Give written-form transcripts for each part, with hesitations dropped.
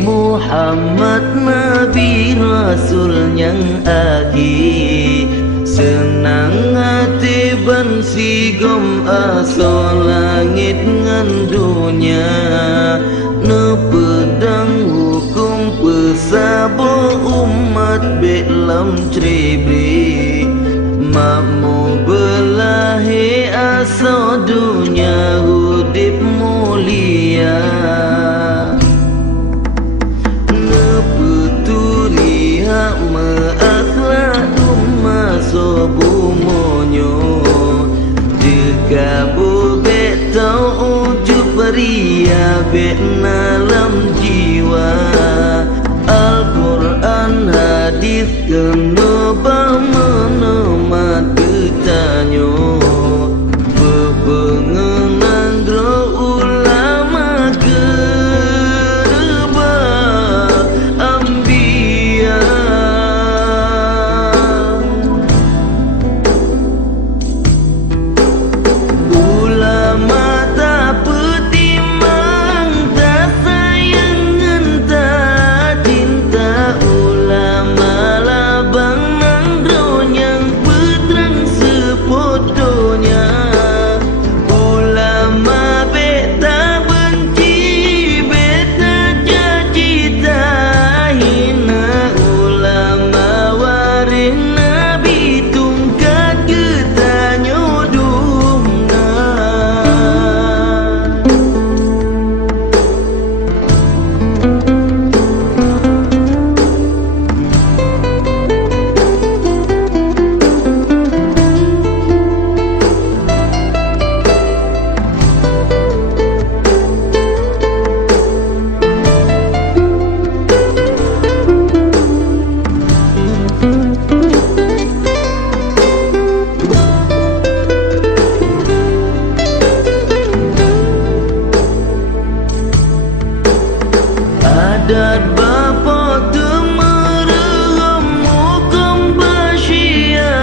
Muhammad Nabi Rasul yang akhir, senang hati ban sigom aso langit ngan dunia, ne pedang hukum pesabo umat belam cerebi, makmu belahi aso dunia hudip mulia. Sobu monyo dekabu betau uju peria bet dalam jiwa. Al-Quran hadis kenapa menemat bertanyo bebengenang dro ulama kerba ambia. Adat bapa temerem hukum basya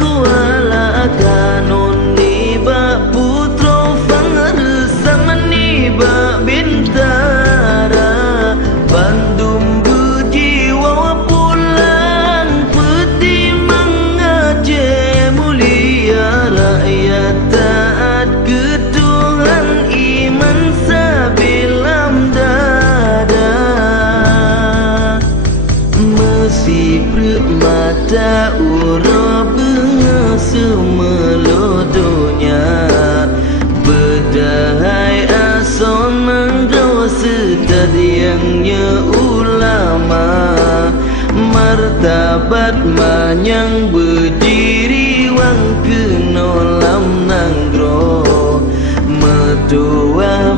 kuala kanon niba putro fangeresang niba bintara bandum berjiwa pulang peti mengaje mulia rakyat taat ke Tuhan iman sabilam si mata ura bunga semelodonya berdahai ason menggawa setadiangnya ulama martabat manyang berdiri wang kenolam nanggro metuah